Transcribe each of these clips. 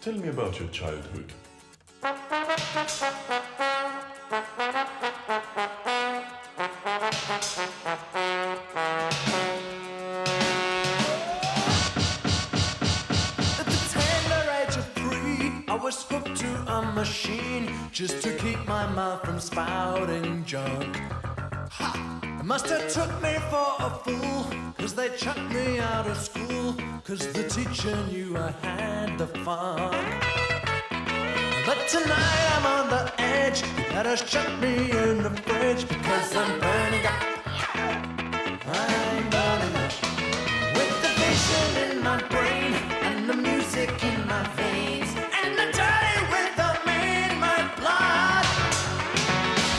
Tell me about your childhood. At the tender age of 3, I was hooked to a machine just to keep my mouth from spouting junk. Ha! They must have took me for a fool, 'cause they chucked me out of school, 'cause the teacher knew I had the fun. But tonight I'm on the edge, let us shut me in the fridge, because I'm burning up. I'm burning up. With the vision in my brain and the music in my veins and the dirty rhythm in my blood.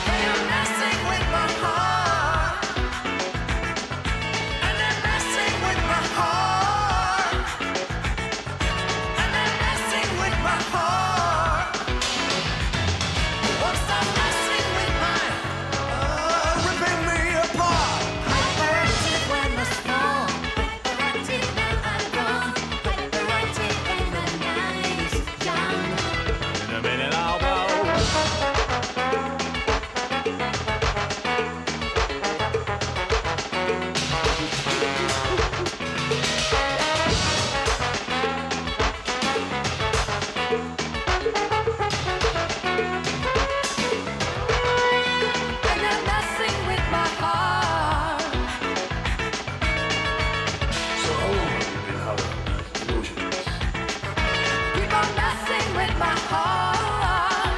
They are messing with my heart, and they're messing with my heart, and they're messing with my heart. Won't stop messing with my, ripping me apart. Hyperactive when I small, hyperactive when I'm grown, hyperactive when the night is young. In a minute I'll go. And I'm messing with my heart. So how long have you been having illusions? Keep on messing with my heart.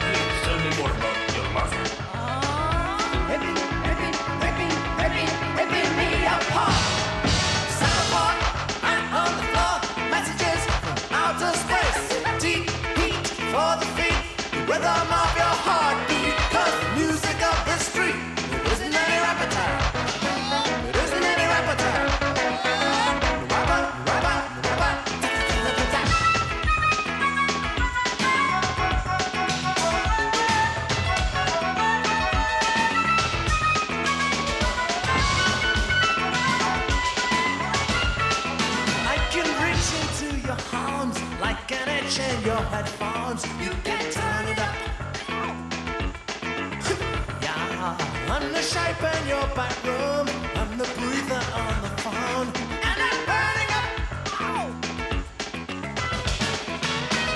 Please tell me more about your mother. Ripping me apart. Sound I'm on the floor. Messages from outer space. Deep heat for the feet. The rhythm of your heartbeat. 'Cause the music of the street. It isn't any appetite. It isn't any appetite. I can reach into your arms like an itch in your headphones. You can turn it up. Yeah, I'm the shape in your back room. I'm the breather on the phone. And I'm burning up.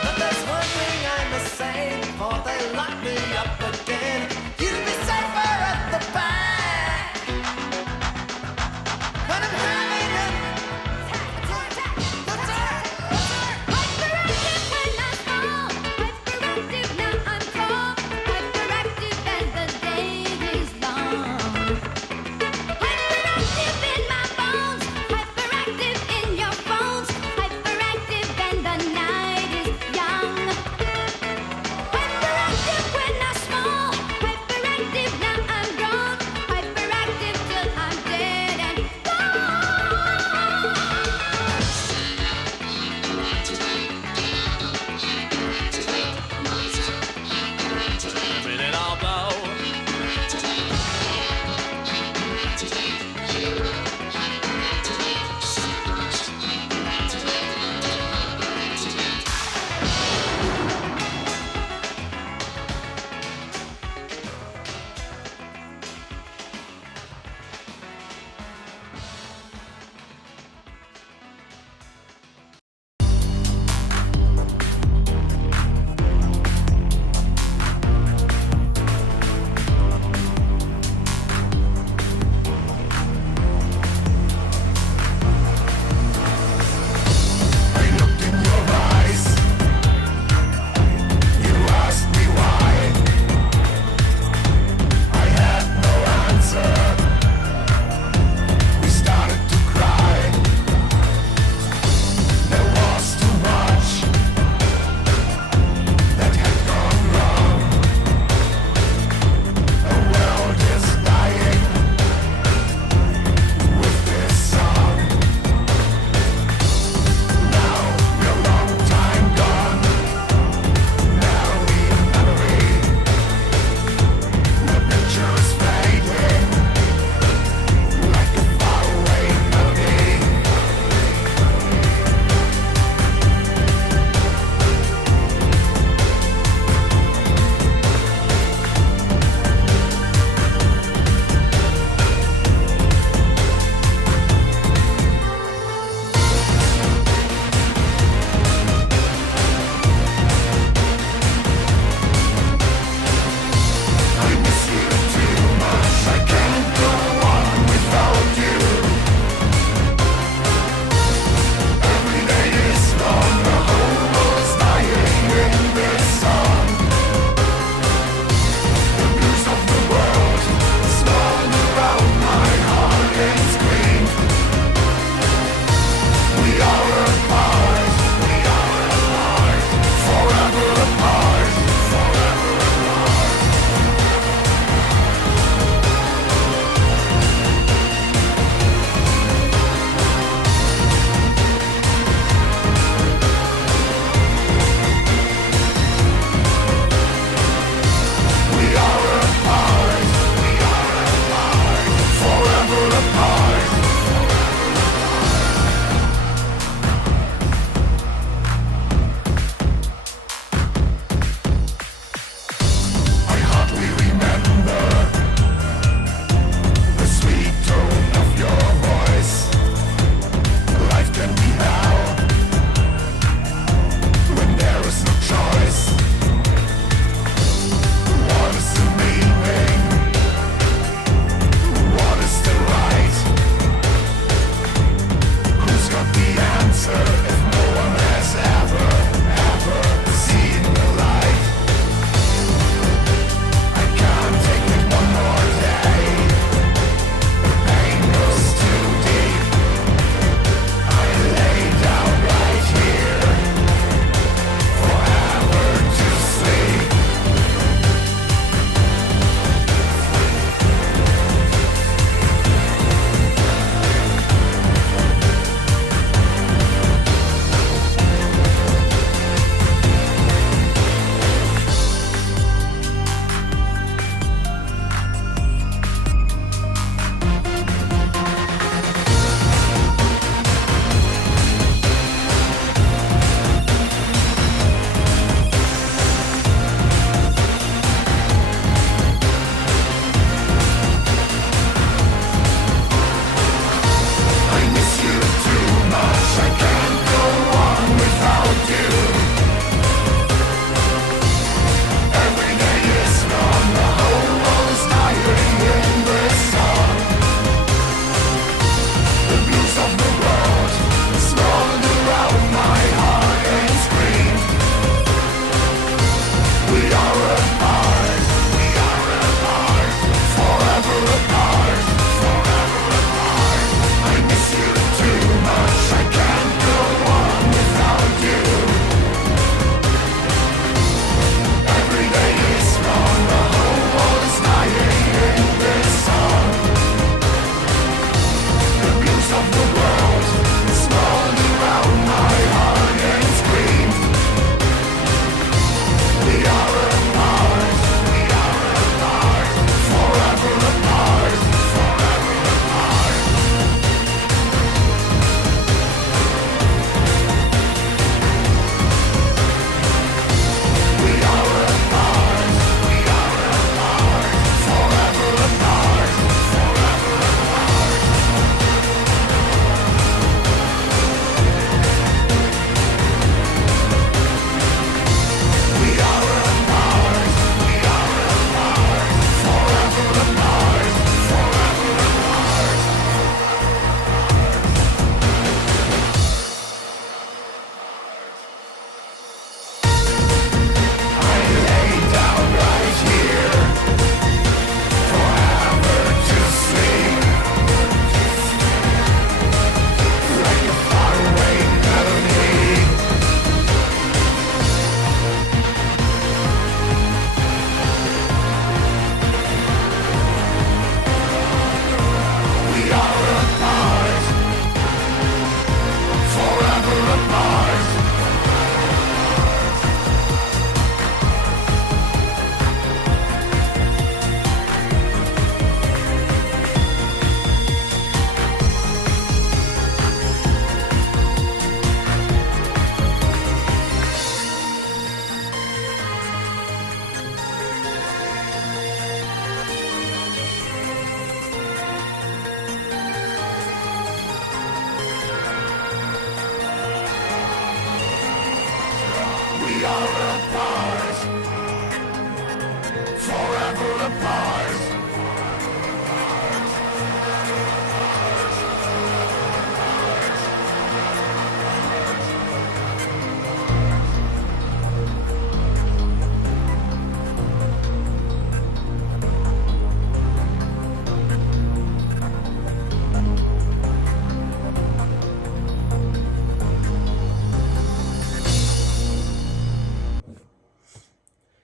But there's one thing I must say before they lock me up again. You'd be safer at the back. But I'm having an Hyperactive when I small, hyperactive now I'm cold, hyperactive and the day is long. Hyperactive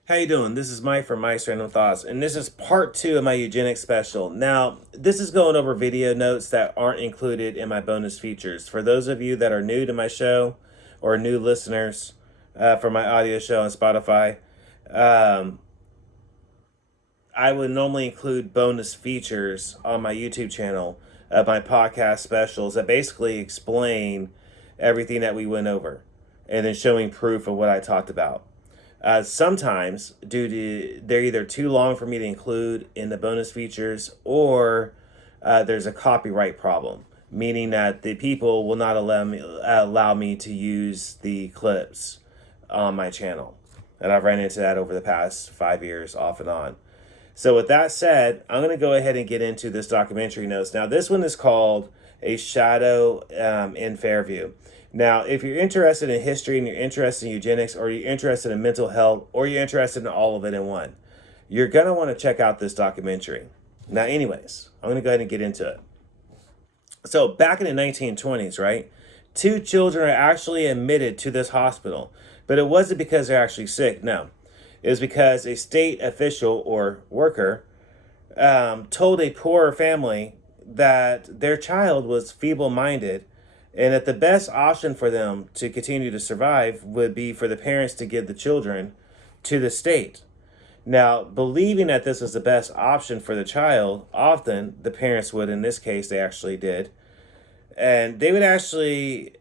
How you doing? This is Mike from Mike's Random Thoughts, and this is part 2 of my eugenics special. Now, this is going over video notes that aren't included in my bonus features. For those of you that are new to my show or new listeners for my audio show on Spotify, I would normally include bonus features on my YouTube channel of my podcast specials that basically explain everything that we went over and then showing proof of what I talked about. Sometimes, due to they're either too long for me to include in the bonus features, or there's a copyright problem, meaning that the people will not allow me to use the clips on my channel. And I've ran into that over the past 5 years, off and on. So with that said, I'm going to go ahead and get into this documentary notes. Now, this one is called A Shadow in Fairview. Now, if you're interested in history and you're interested in eugenics, or you're interested in mental health, or you're interested in all of it in one, you're going to want to check out this documentary. Now, anyways, I'm going to go ahead and get into it. So back in the 1920s, right, 2 children are actually admitted to this hospital, but it wasn't because they're actually sick. No, it was because a state official or worker told a poor family that their child was feeble-minded, and that the best option for them to continue to survive would be for the parents to give the children to the state. Now, believing that this was the best option for the child, often the parents would, in this case, they actually did. And they would actually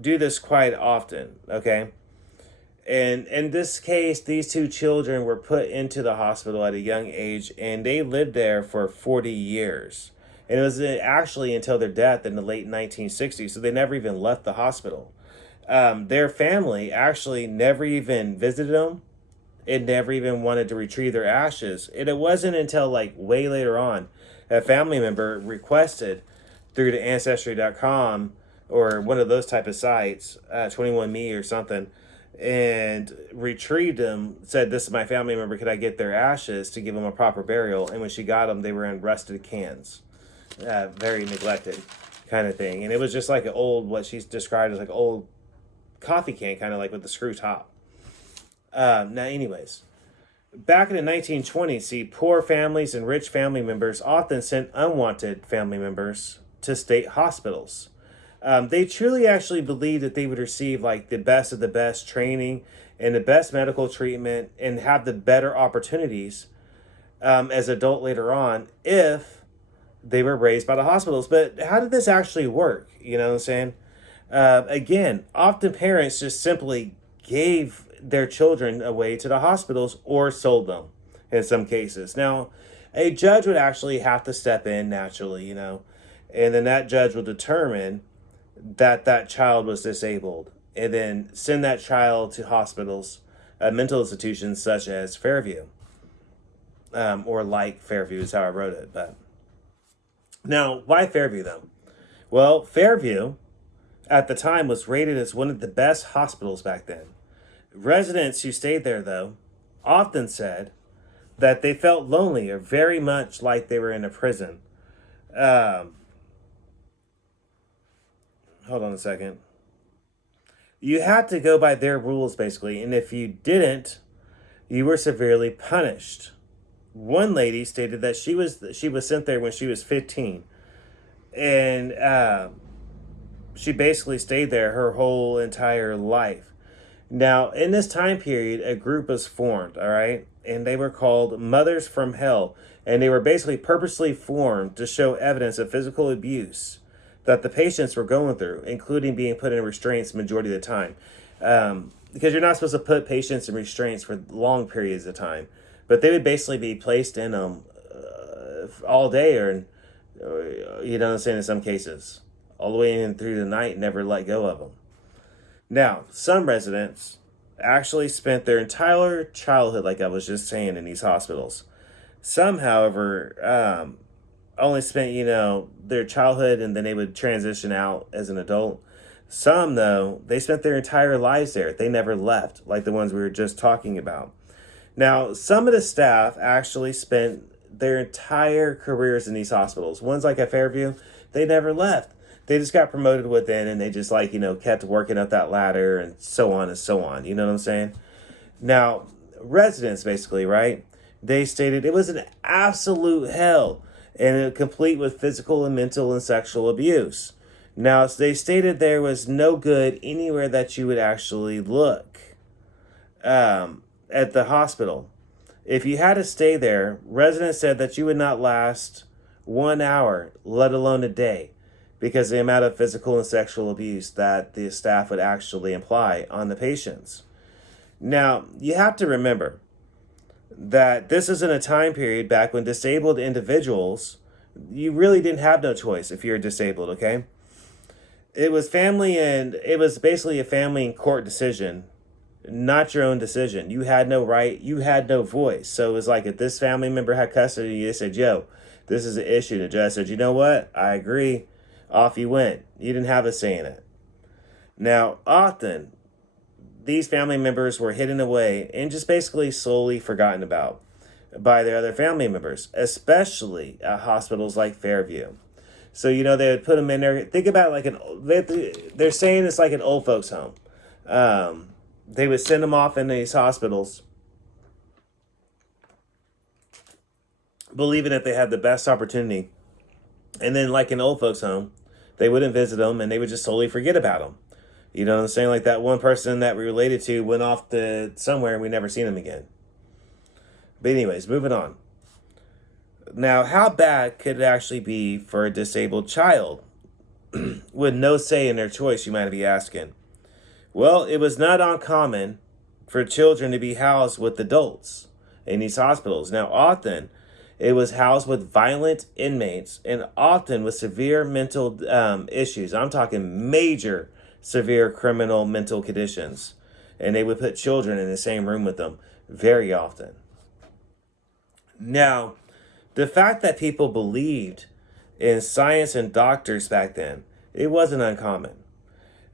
do this quite often, okay? And in this case, these 2 children were put into the hospital at a young age, and they lived there for 40 years. And it was actually until their death in the late 1960s, so they never even left the hospital. Their family actually never even visited them. It never even wanted to retrieve their ashes. And it wasn't until like way later on, a family member requested through the Ancestry.com or one of those type of sites, 21Me or something, and retrieved them, said, "This is my family member, could I get their ashes to give them a proper burial?" And when she got them, they were in rusted cans. Very neglected kind of thing. And it was just like an old, what she's described as like old coffee can, kind of like with the screw top. Now, anyways, back in the 1920s, see, poor families and rich family members often sent unwanted family members to state hospitals. They truly actually believed that they would receive like the best of the best training and the best medical treatment and have the better opportunities as adult later on if they were raised by the hospitals. But how did this actually work? You know what I'm saying? Again, often parents just simply gave their children away to the hospitals or sold them in some cases. Now, a judge would actually have to step in naturally, you know, and then that judge will determine that that child was disabled and then send that child to hospitals, mental institutions such as Fairview, or like Fairview is how I wrote it. But now, why Fairview, though? Well, Fairview, at the time, was rated as one of the best hospitals back then. Residents who stayed there, though, often said that they felt lonely or very much like they were in a prison. Hold on a second. You had to go by their rules, basically, and if you didn't, you were severely punished. One lady stated that she was sent there when she was 15, and she basically stayed there her whole entire life. Now, in this time period, a group was formed, all right, and they were called Mothers from Hell, and they were basically purposely formed to show evidence of physical abuse that the patients were going through, including being put in restraints majority of the time, because you're not supposed to put patients in restraints for long periods of time. But they would basically be placed in them all day, or you know what I'm saying, in some cases, all the way in through the night, never let go of them. Now, some residents actually spent their entire childhood, like I was just saying, in these hospitals. Some, however, only spent, their childhood and then they would transition out as an adult. Some, though, they spent their entire lives there. They never left, like the ones we were just talking about. Now, some of the staff actually spent their entire careers in these hospitals. Ones like at Fairview, they never left. They just got promoted within and they just kept working up that ladder and so on and so on. You know what I'm saying? Now, residents basically, right? They stated it was an absolute hell and complete with physical and mental and sexual abuse. Now, they stated there was no good anywhere that you would actually look at the hospital. If you had to stay there, residents said that you would not last 1 hour, let alone a day, because of the amount of physical and sexual abuse that the staff would actually imply on the patients. Now, you have to remember that this is in a time period back when disabled individuals, you really didn't have no choice if you're disabled, okay? It was basically a family and court decision, not your own decision. You had no right, you had no voice. So it was like if this family member had custody, they said, yo, this is an issue. The judge said, you know what? I agree. Off you went. You didn't have a say in it. Now, often, these family members were hidden away and just basically slowly forgotten about by their other family members, especially at hospitals like Fairview. So, they would put them in there. Think about they're saying it's like an old folks home. They would send them off in these hospitals, believing that they had the best opportunity. And then like an old folks home, they wouldn't visit them and they would just slowly forget about them. You know what I'm saying? Like that one person that we related to went off to somewhere and we never seen him again. But anyways, moving on. Now, how bad could it actually be for a disabled child with no say in their choice, you might be asking? Well, it was not uncommon for children to be housed with adults in these hospitals. Now, often it was housed with violent inmates and often with severe mental issues. I'm talking major severe criminal mental conditions. And they would put children in the same room with them very often. Now, the fact that people believed in science and doctors back then, it wasn't uncommon.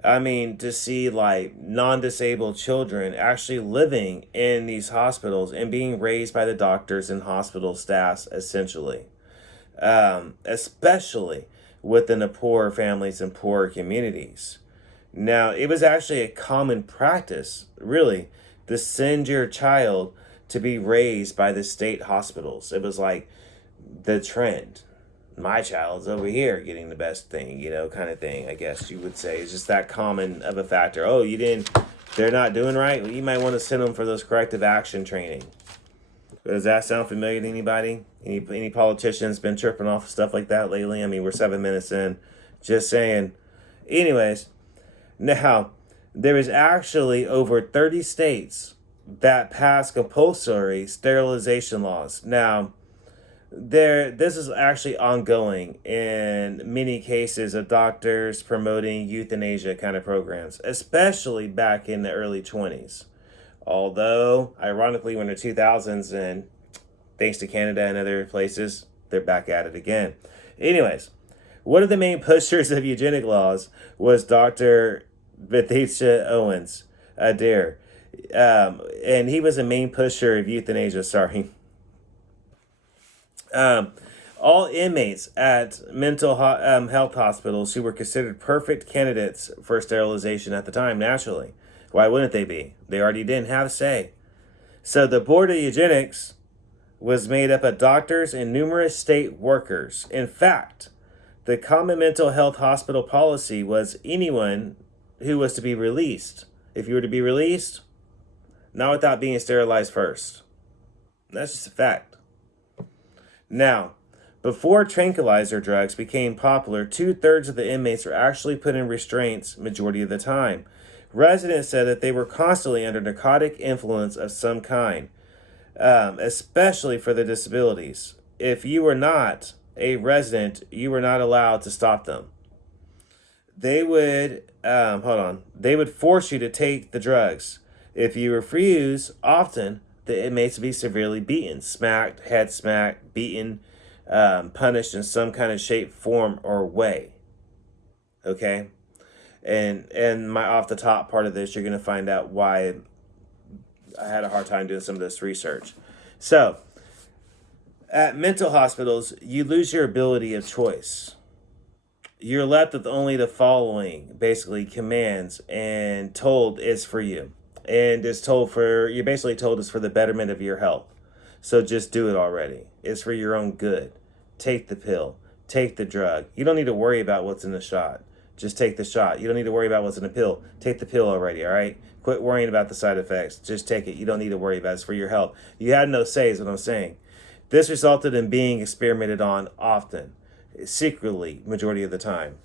I mean, to see non-disabled children actually living in these hospitals and being raised by the doctors and hospital staffs, essentially. Especially within the poor families and poor communities. Now, it was actually a common practice, really, to send your child to be raised by the state hospitals. It was like the trend. My child's over here getting the best thing, kind of thing, I guess you would say. It's just that common of a factor. Oh, they're not doing right? Well, you might want to send them for those corrective action training. Does that sound familiar to anybody? Any politicians been tripping off stuff like that lately? I mean, we're 7 minutes in. Just saying. Anyways, now, there is actually over 30 states that pass compulsory sterilization laws. Now, this is actually ongoing in many cases of doctors promoting euthanasia kind of programs, especially back in the early 20s. Although, ironically, when the 2000s and thanks to Canada and other places, they're back at it again. Anyways, one of the main pushers of eugenic laws was Dr. Bethesda Owens Adair. And he was a main pusher of euthanasia, all inmates at mental health hospitals who were considered perfect candidates for sterilization at the time, naturally. Why wouldn't they be? They already didn't have a say. So the Board of Eugenics was made up of doctors and numerous state workers. In fact, the common mental health hospital policy was anyone who was to be released. If you were to be released, not without being sterilized first. That's just a fact. Now, before tranquilizer drugs became popular, 2/3 of the inmates were actually put in restraints majority of the time. Residents said that they were constantly under narcotic influence of some kind, especially for their disabilities. If you were not a resident, you were not allowed to stop them. They would, they would force you to take the drugs. If you refuse, often the inmates will be severely beaten, smacked, head smacked, beaten, punished in some kind of shape, form, or way. Okay? And my off the top part of this, you're going to find out why I had a hard time doing some of this research. So, at mental hospitals, you lose your ability of choice. You're left with only the following, basically, commands, and told is for you. And you're basically told it's for the betterment of your health. So just do it already. It's for your own good. Take the pill. Take the drug. You don't need to worry about what's in the shot. Just take the shot. You don't need to worry about what's in the pill. Take the pill already, all right? Quit worrying about the side effects. Just take it. You don't need to worry about it. It's for your health. You had no say is what I'm saying. This resulted in being experimented on often, secretly, majority of the time.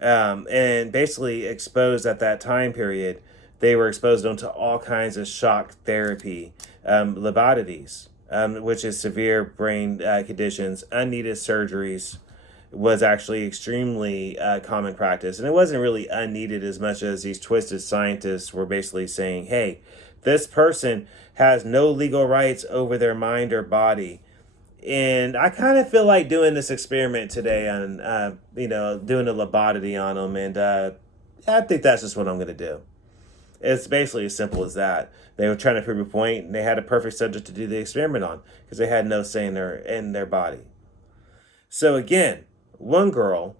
And basically exposed at that time period, they were exposed to all kinds of shock therapy, lobotomies, which is severe brain conditions, unneeded surgeries, was actually extremely common practice. And it wasn't really unneeded as much as these twisted scientists were basically saying, hey, this person has no legal rights over their mind or body. And I kind of feel like doing this experiment today on, doing a lobotomy on them. And I think that's just what I'm going to do. It's basically as simple as that. They were trying to prove a point, and they had a perfect subject to do the experiment on because they had no say in their body. So again, one girl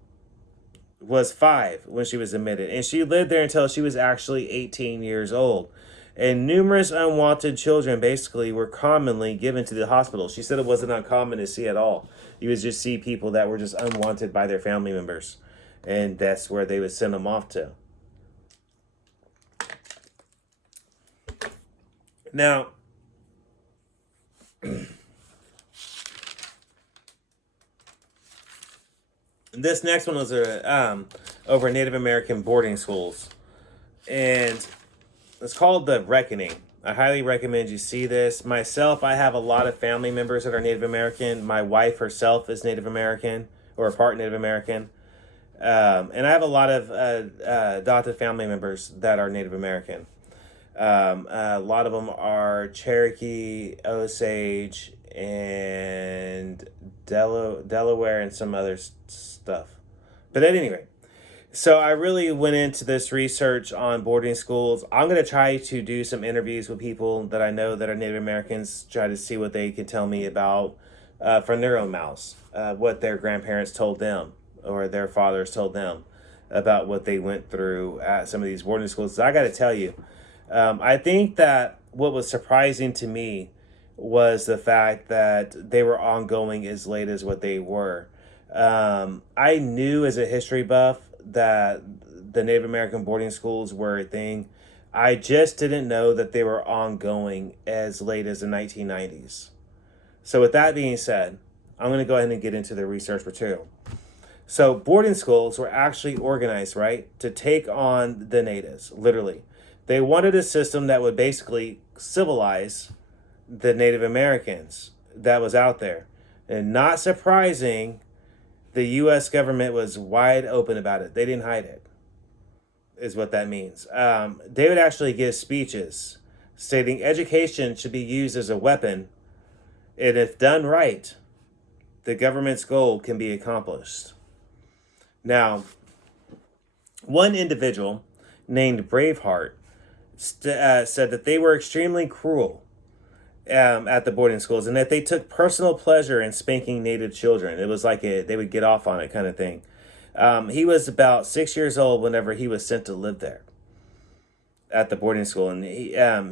was 5 when she was admitted, and she lived there until she was actually 18 years old. And numerous unwanted children basically were commonly given to the hospital. She said it wasn't uncommon to see at all. You would just see people that were just unwanted by their family members, and that's where they would send them off to. Now, this next one was over Native American boarding schools, and it's called The Reckoning. I highly recommend you see this. Myself, I have a lot of family members that are Native American. My wife herself is Native American, or a part Native American. And I have a lot of adopted family members that are Native American. A lot of them are Cherokee, Osage, and Delaware, and some other stuff. But at any rate, so I really went into this research on boarding schools. I'm going to try to do some interviews with people that I know that are Native Americans, try to see what they can tell me about from their own mouths, what their grandparents told them or their fathers told them about what they went through at some of these boarding schools. So I got to tell you, I think that what was surprising to me was the fact that they were ongoing as late as what they were. I knew as a history buff that the Native American boarding schools were a thing. I just didn't know that they were ongoing as late as the 1990s. So with that being said, I'm going to go ahead and get into the research material. So boarding schools were actually organized, right, to take on the natives, literally. They wanted a system that would basically civilize the Native Americans that was out there. And not surprising, the U.S. government was wide open about it. They didn't hide it, is what that means. They would actually give speeches stating education should be used as a weapon, and if done right, the government's goal can be accomplished. Now, one individual named Braveheart said that they were extremely cruel at the boarding schools, and that they took personal pleasure in spanking native children. It was like they would get off on it kind of thing. He was about 6 years old whenever he was sent to live there at the boarding school, and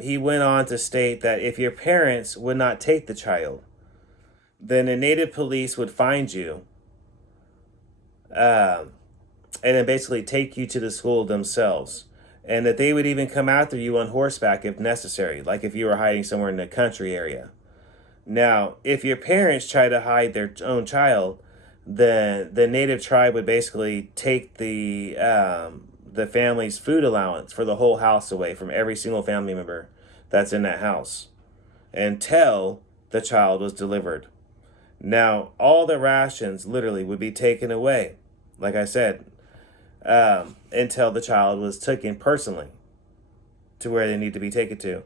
he went on to state that if your parents would not take the child, then the native police would find you, and then basically take you to the school themselves. And that they would even come after you on horseback if necessary, like if you were hiding somewhere in the country area. Now, if your parents try to hide their own child, then the native tribe would basically take the family's food allowance for the whole house away from every single family member that's in that house until the child was delivered. Now, all the rations literally would be taken away, like I said, until the child was taken personally. to where they need to be taken to.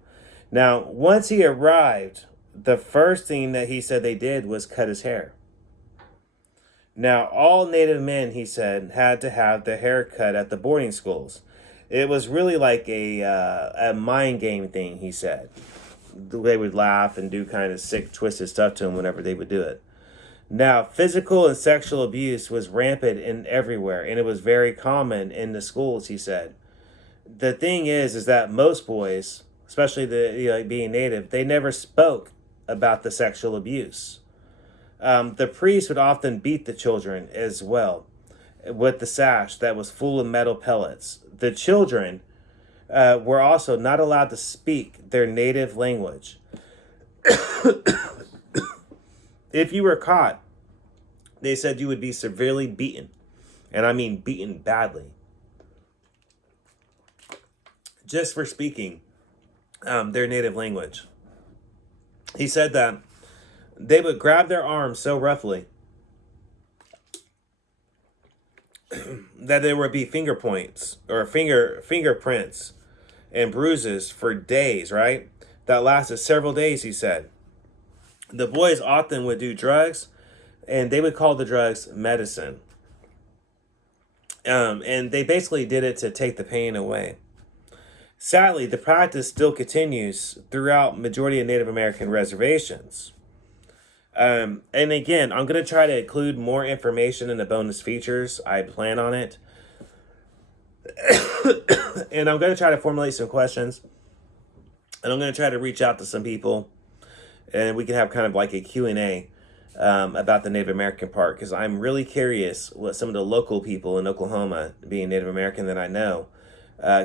Now, once he arrived, the first thing that he said they did was cut his hair. Now, all Native men, he said, had to have their hair cut at the boarding schools. It was really like a mind game thing, he said. They would laugh and do kind of sick, twisted stuff to him whenever they would do it. Now, physical and sexual abuse was rampant in everywhere, and it was very common in the schools, he said. The thing is that most boys, especially being Native, they never spoke about the sexual abuse. The priest would often beat the children as well with the sash that was full of metal pellets. The children were also not allowed to speak their native language. If you were caught, they said you would be severely beaten. And I mean beaten badly. Just for speaking their native language. He said that they would grab their arms so roughly that there would be finger points or fingerprints and bruises for days, right? That lasted several days, he said. The boys often would do drugs, and they would call the drugs medicine. And they basically did it to take the pain away. Sadly, the practice still continues throughout majority of Native American reservations. And again, I'm going to try to include more information in the bonus features. I plan on it. And I'm going to try to formulate some questions. And I'm going to try to reach out to some people. And we can have kind of like a Q&A about the Native American part. Because I'm really curious what some of the local people in Oklahoma, being Native American that I know,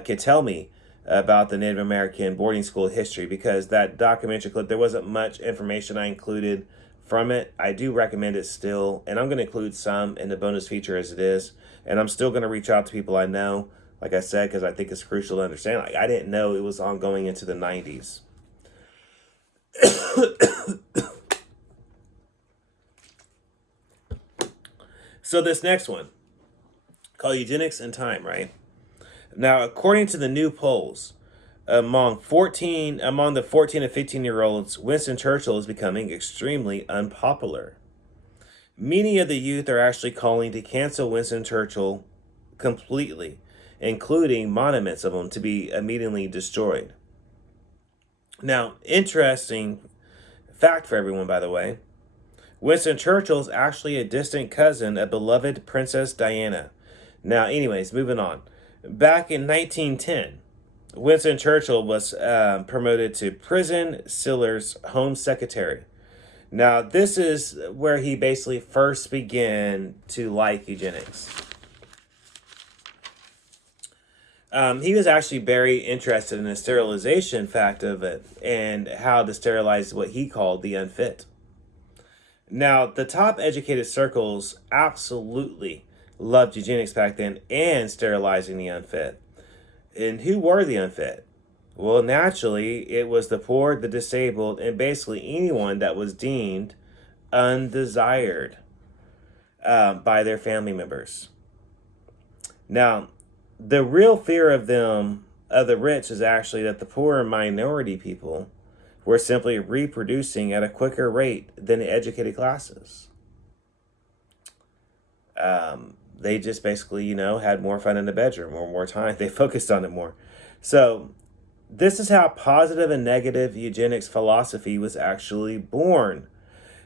could tell me about the Native American boarding school history. Because that documentary clip, there wasn't much information I included from it. I do recommend it still, and I'm going to include some in the bonus feature as it is, and I'm still going to reach out to people I know, like I said, because I think it's crucial to understand. Like, I didn't know it was ongoing into the 90s. So this next one, called Eugenics and Time, right? Now, according to the new polls, among the 14 and 15-year-olds, Winston Churchill is becoming extremely unpopular. Many of the youth are actually calling to cancel Winston Churchill completely, including monuments of him to be immediately destroyed. Now, interesting fact for everyone, by the way, Winston Churchill is actually a distant cousin of beloved Princess Diana. Now, anyways, moving on. Back in 1910, Winston Churchill was promoted to Prison Sealer's Home Secretary. Now, this is where he basically first began to like eugenics. He was actually very interested in the sterilization fact of it and how to sterilize what he called the unfit. Now, the top educated circles absolutely loved eugenics back then and sterilizing the unfit. And who were the unfit? Well, naturally, it was the poor, the disabled, and basically anyone that was deemed undesired by their family members. Now, the real fear of the rich is actually that the poor and minority people were simply reproducing at a quicker rate than the educated classes. They just basically, had more fun in the bedroom or more time. They focused on it more. So this is how positive and negative eugenics philosophy was actually born.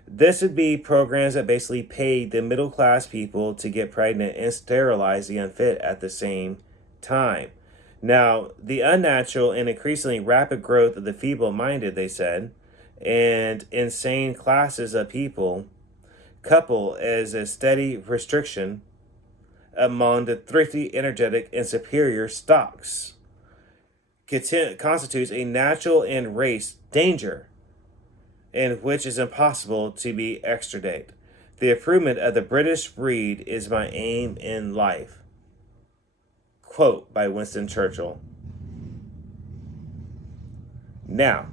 This would be programs that basically paid the middle class people to get pregnant and sterilize the unfit at the same time. Now, the unnatural and increasingly rapid growth of the feeble-minded, they said, and insane classes of people couple as a steady restriction among the thrifty, energetic, and superior stocks constitutes a natural and race danger in which is impossible to be extradite. The improvement of the British breed is my aim in life. Quote by Winston Churchill. Now,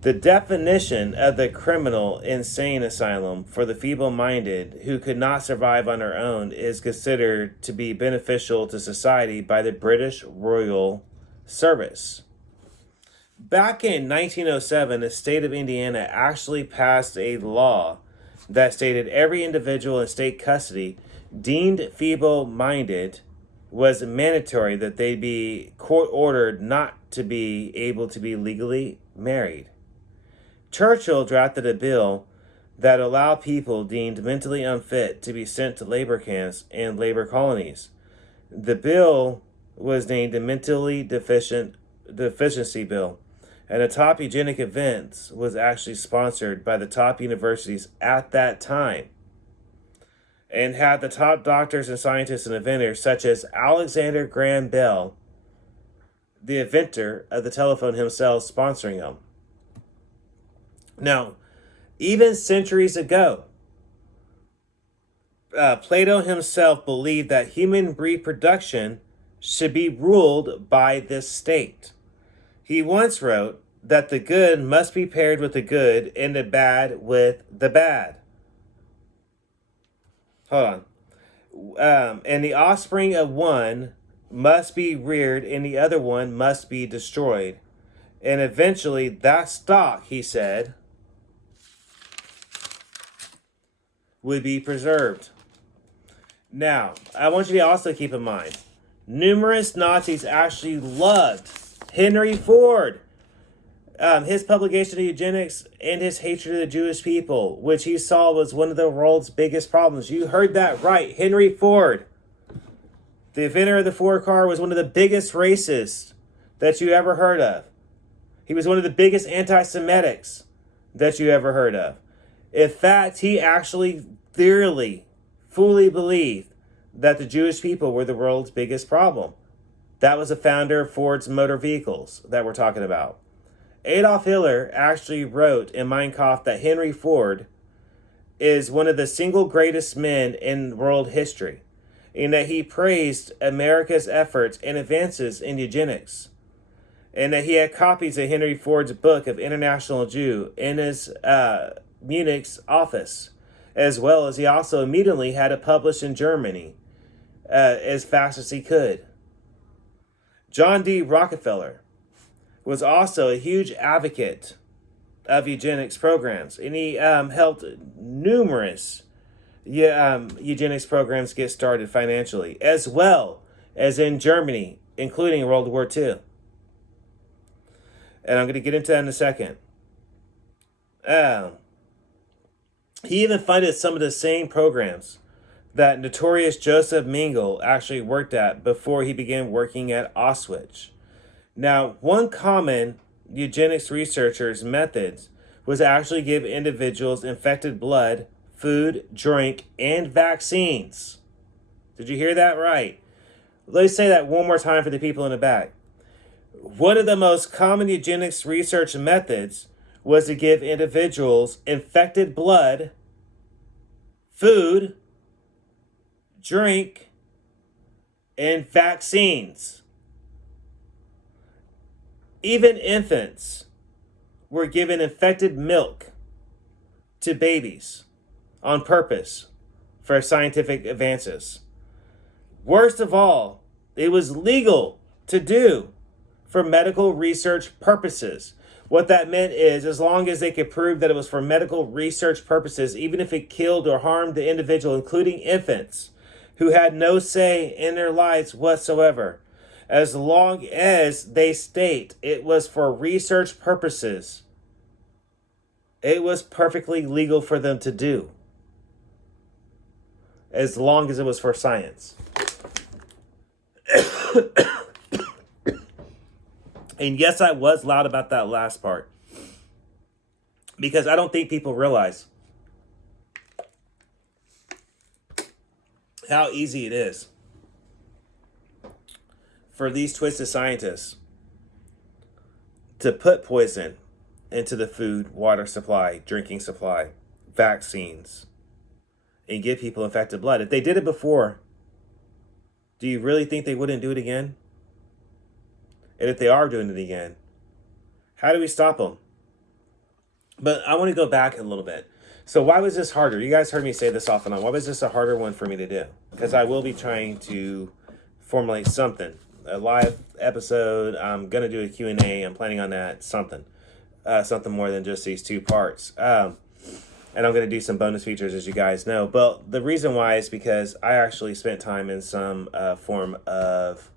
The definition of the criminal insane asylum for the feeble-minded who could not survive on their own is considered to be beneficial to society by the British Royal Service. Back in 1907, the state of Indiana actually passed a law that stated every individual in state custody deemed feeble-minded was mandatory that they be court-ordered not to be able to be legally married. Churchill drafted a bill that allowed people deemed mentally unfit to be sent to labor camps and labor colonies. The bill was named the Mentally Deficiency Bill, and the top eugenic events was actually sponsored by the top universities at that time, and had the top doctors and scientists and inventors such as Alexander Graham Bell, the inventor of the telephone himself, sponsoring them. Now, even centuries ago, Plato himself believed that human reproduction should be ruled by this state. He once wrote that the good must be paired with the good and the bad with the bad. Hold on. And the offspring of one must be reared and the other one must be destroyed. And eventually that stock, he said, would be preserved. Now, I want you to also keep in mind, numerous Nazis actually loved Henry Ford, his publication of Eugenics, and his hatred of the Jewish people, which he saw was one of the world's biggest problems. You heard that right. Henry Ford, the inventor of the Ford car, was one of the biggest racists that you ever heard of. He was one of the biggest anti-Semitics that you ever heard of. In fact, he actually fully believed that the Jewish people were the world's biggest problem. That was the founder of Ford's motor vehicles that we're talking about. Adolf Hitler actually wrote in Mein Kampf that Henry Ford is one of the single greatest men in world history, and that he praised America's efforts and advances in eugenics, and that he had copies of Henry Ford's book of International Jew in his Munich's office, as well as he also immediately had it published in Germany as fast as he could. John D. Rockefeller was also a huge advocate of eugenics programs, and he helped numerous eugenics programs get started financially, as well as in Germany, including World War II. And I'm going to get into that in a second. He even funded some of the same programs that notorious Joseph Mengele actually worked at before he began working at Auschwitz. Now, one common eugenics researcher's methods was to actually give individuals infected blood, food, drink, and vaccines. Did you hear that right? Let's say that one more time for the people in the back. One of the most common eugenics research methods was to give individuals infected blood, food, drink, and vaccines. Even infants were given infected milk to babies on purpose for scientific advances. Worst of all, it was legal to do for medical research purposes. What that meant is, as long as they could prove that it was for medical research purposes, even if it killed or harmed the individual, including infants who had no say in their lives whatsoever, as long as they state it was for research purposes, it was perfectly legal for them to do, as long as it was for science. And yes, I was loud about that last part, because I don't think people realize how easy it is for these twisted scientists to put poison into the food, water supply, drinking supply, vaccines, and give people infected blood. If they did it before, do you really think they wouldn't do it again? And if they are doing it again, how do we stop them? But I want to go back a little bit. So why was this harder? You guys heard me say this off and on. Why was this a harder one for me to do? Because I will be trying to formulate something. A live episode. I'm going to do a Q&A. I'm planning on that. Something more than just these two parts. And I'm going to do some bonus features, as you guys know. But the reason why is because I actually spent time in some form of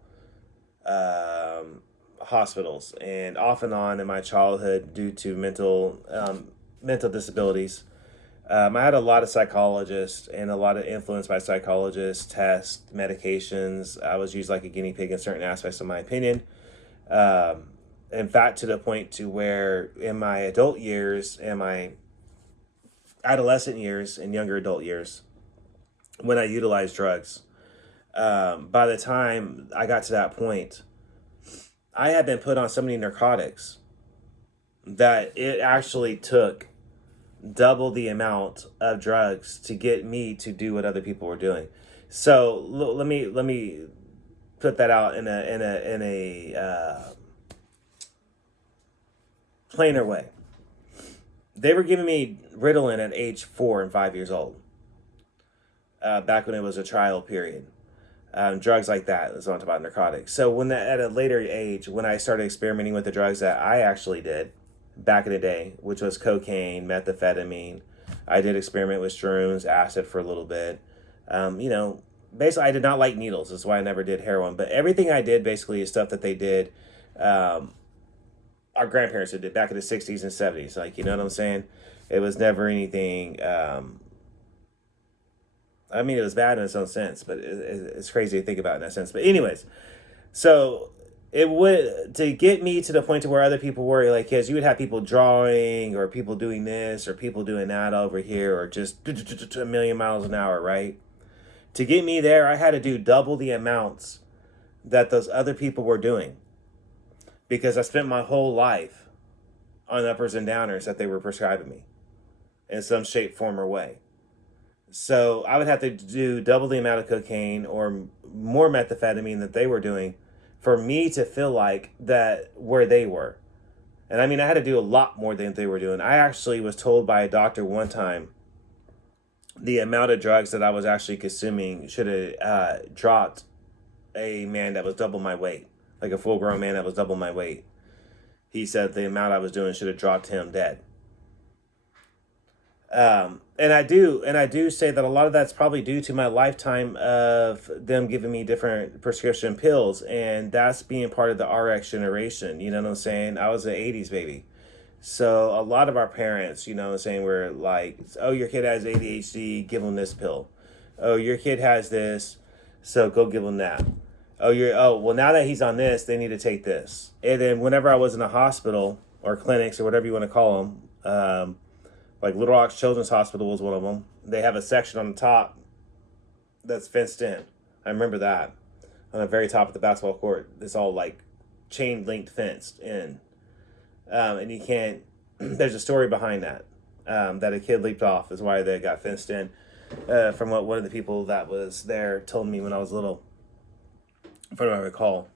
hospitals, and off and on in my childhood due to mental disabilities. I had a lot of psychologists and a lot of influence by psychologists, tests, medications. I was used like a guinea pig in certain aspects of my opinion. In fact, to the point to where in my adult years and my adolescent years and younger adult years, when I utilized drugs, by the time I got to that point, I had been put on so many narcotics that it actually took double the amount of drugs to get me to do what other people were doing. So let me put that out in a plainer way. They were giving me Ritalin at age 4 and 5 years old. Back when it was a trial period. Drugs like that. That's what I'm talking about, narcotics. So at a later age, when I started experimenting with the drugs that I actually did back in the day, which was cocaine, methamphetamine, I did experiment with shrooms, acid for a little bit. Basically I did not like needles. That's why I never did heroin. But everything I did basically is stuff that they did, our grandparents did back in the 60s and 70s. Like, you know what I'm saying? It was never anything... it was bad in its own sense, but it's crazy to think about in that sense. But anyways, so it would, to get me to the point to where other people were like, kids, you would have people drawing or people doing this or people doing that over here or just a million miles an hour, right? To get me there, I had to do double the amounts that those other people were doing because I spent my whole life on uppers and downers that they were prescribing me in some shape, form, or way. So I would have to do double the amount of cocaine or more methamphetamine that they were doing for me to feel like that where they were. And I had to do a lot more than they were doing. I actually was told by a doctor one time the amount of drugs that I was actually consuming should have dropped a man that was double my weight, like a full-grown man that was double my weight. He said the amount I was doing should have dropped him dead. And I do say that a lot of that's probably due to my lifetime of them giving me different prescription pills, and that's being part of the RX generation. You know what I'm saying? I was an 80s baby. So a lot of our parents, you know what I'm saying, were like, oh, your kid has ADHD, give him this pill. Oh, your kid has this, so go give him that. Well, now that he's on this, they need to take this. And then whenever I was in a hospital or clinics or whatever you want to call them, like Little Rock Children's Hospital was one of them. They have a section on the top that's fenced in. I remember that. On the very top of the basketball court. It's all like chain linked fenced in. And you can't, there's a story behind that. That a kid leaped off is why they got fenced in. From what one of the people that was there told me when I was little. From what I recall.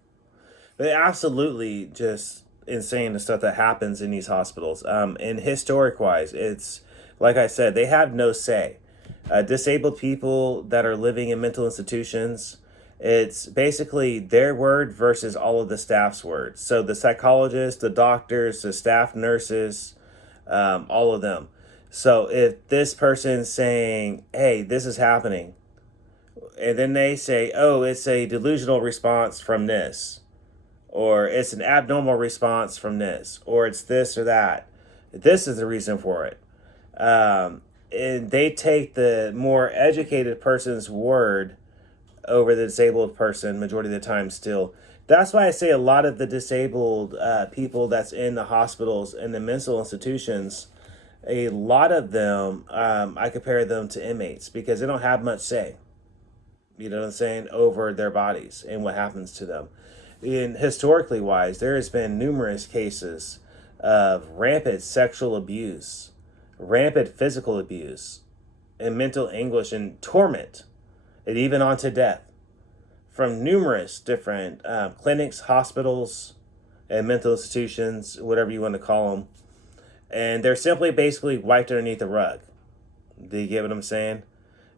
But absolutely just insane the stuff that happens in these hospitals. And historic wise, it's like I said, they have no say. Disabled people that are living in mental institutions, it's basically their word versus all of the staff's words. So the psychologists, the doctors, the staff nurses, all of them. So if this person's saying, hey, this is happening, and then they say, oh, it's a delusional response from this, or it's an abnormal response from this, or it's this or that. This is the reason for it. And they take the more educated person's word over the disabled person majority of the time still. That's why I say a lot of the disabled people that's in the hospitals and the mental institutions, a lot of them, I compare them to inmates because they don't have much say, you know what I'm saying, over their bodies and what happens to them. And historically wise, there has been numerous cases of rampant sexual abuse, rampant physical abuse, and mental anguish and torment, and even on to death, from numerous different clinics, hospitals, and mental institutions, whatever you want to call them. And they're simply basically wiped underneath the rug. Do you get what I'm saying?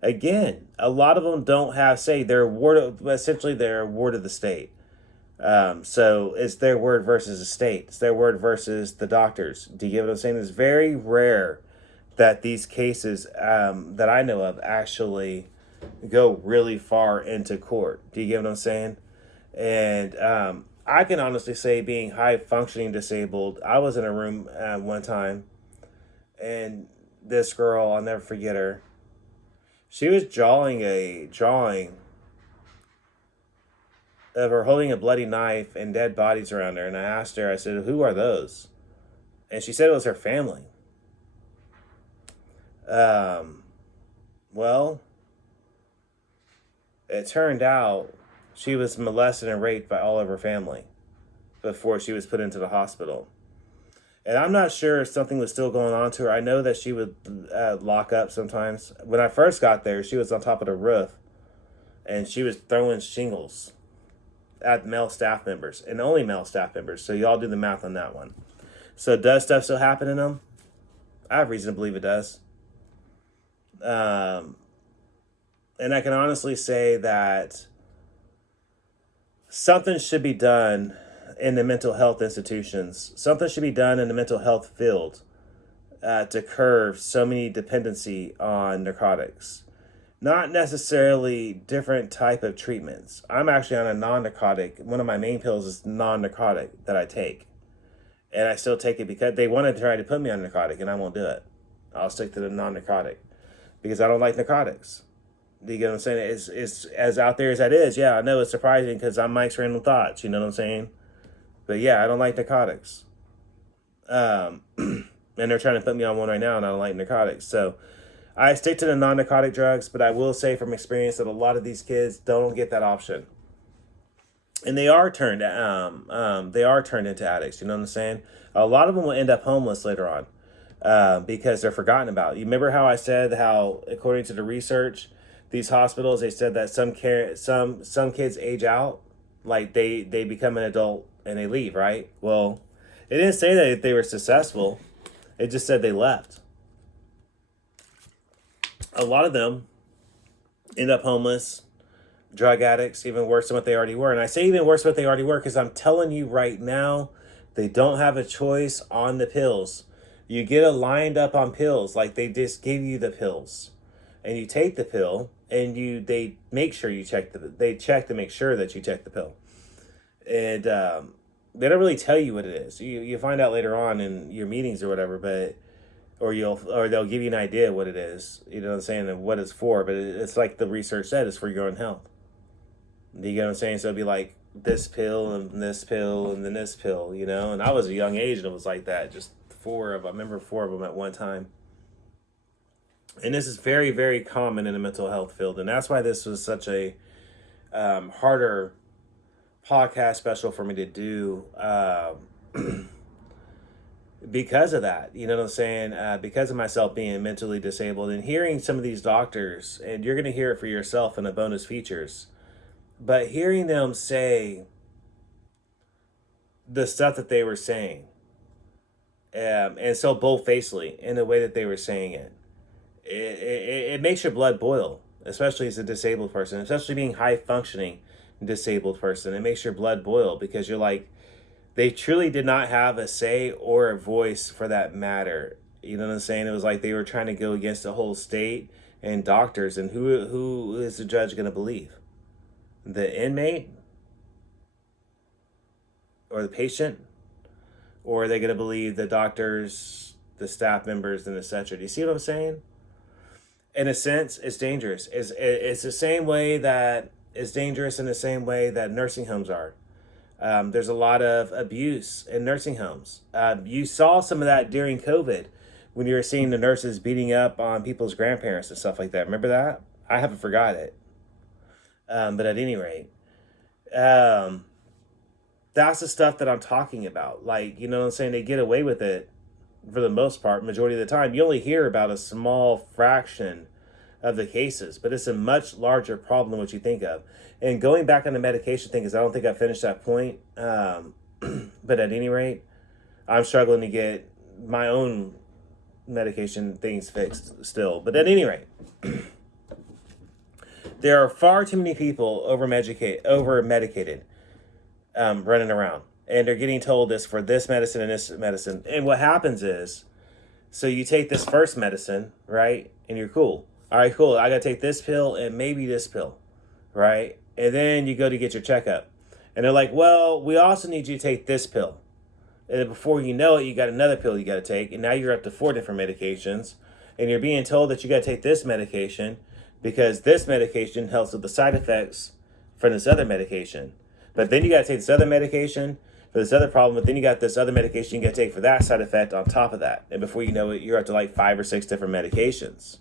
Again, a lot of them don't have say. Essentially they're a ward of the state. So it's their word versus the state. It's their word versus the doctors. Do you get what I'm saying? It's very rare that these cases that I know of actually go really far into court. Do you get what I'm saying? And I can honestly say, being high functioning disabled, I was in a room one time, and this girl, I'll never forget her. She was drawing a drawing of her holding a bloody knife and dead bodies around her. And I asked her, I said, who are those? And she said it was her family. Well, it turned out she was molested and raped by all of her family before she was put into the hospital. And I'm not sure if something was still going on to her. I know that she would lock up sometimes. When I first got there, she was on top of the roof, and she was throwing shingles at male staff members, and only male staff members. So y'all do the math on that one. So does stuff still happen in them? I have reason to believe it does. And I can honestly say that something should be done in the mental health institutions. Something should be done in the mental health field to curb so many dependency on narcotics. Not necessarily different type of treatments. I'm actually on a non-narcotic. One of my main pills is non-narcotic that I take. And I still take it because they want to try to put me on narcotic, and I won't do it. I'll stick to the non-narcotic because I don't like narcotics. Do you get what I'm saying? It's as out there as that is. Yeah, I know it's surprising because I'm Mike's Random Thoughts. You know what I'm saying? But yeah, I don't like narcotics. And they're trying to put me on one right now, and I don't like narcotics. So I stick to the non-narcotic drugs, but I will say from experience that a lot of these kids don't get that option. And they are turned into addicts. You know what I'm saying? A lot of them will end up homeless later on because they're forgotten about. You remember how I said how, according to the research, these hospitals, they said that some kids age out, like they become an adult and they leave, right? Well, it didn't say that they were successful. It just said they left. A lot of them end up homeless, drug addicts, even worse than what they already were. And I say even worse than what they already were because I'm telling you right now, they don't have a choice on the pills. You get lined up on pills, like they just give you the pills. And you take the pill, and they make sure you check to make sure that you check the pill. And they don't really tell you what it is. You find out later on in your meetings or whatever, or they'll give you an idea what it is. You know what I'm saying, and what it's for. But it's like the research said, it's for your own health. You get what I'm saying? So it'd be like this pill and this pill and then this pill, you know. And I was a young age and it was like that. Just I remember 4 of them at one time. And this is very, very common in the mental health field. And that's why this was such a harder podcast special for me to do because of that. You know what I'm saying? Because of myself being mentally disabled and hearing some of these doctors, and you're going to hear it for yourself in the bonus features, but hearing them say the stuff that they were saying, and so bold-facedly in the way that they were saying it, it makes your blood boil, especially as a disabled person, especially being high-functioning disabled person. It makes your blood boil because you're like, they truly did not have a say or a voice for that matter. You know what I'm saying? It was like they were trying to go against the whole state and doctors, and who is the judge going to believe? The inmate? Or the patient? Or are they going to believe the doctors, the staff members, and etc.? Do you see what I'm saying? In a sense, it's dangerous. It's the same way that it's dangerous in the same way that nursing homes are. There's a lot of abuse in nursing homes. You saw some of that during COVID when you were seeing the nurses beating up on people's grandparents and stuff like that. Remember that? I haven't forgot it. But at any rate, that's the stuff that I'm talking about. Like, you know what I'm saying? They get away with it for the most part, majority of the time. You only hear about a small fraction of the cases, but it's a much larger problem than what you think of. And going back on the medication thing, because I don't think I finished that point, but at any rate, I'm struggling to get my own medication things fixed still. But at any rate, there are far too many people over medicated, running around, and they're getting told this for this medicine and this medicine. And what happens is, so you take this first medicine, right? And you're cool. All right, cool. I got to take this pill and maybe this pill, right? And then you go to get your checkup. And they're like, well, we also need you to take this pill. And then before you know it, you got another pill you got to take. And now you're up to 4 different medications. And you're being told that you got to take this medication because this medication helps with the side effects from this other medication. But then you got to take this other medication for this other problem. But then you got this other medication you got to take for that side effect on top of that. And before you know it, you're up to like 5 or 6 different medications.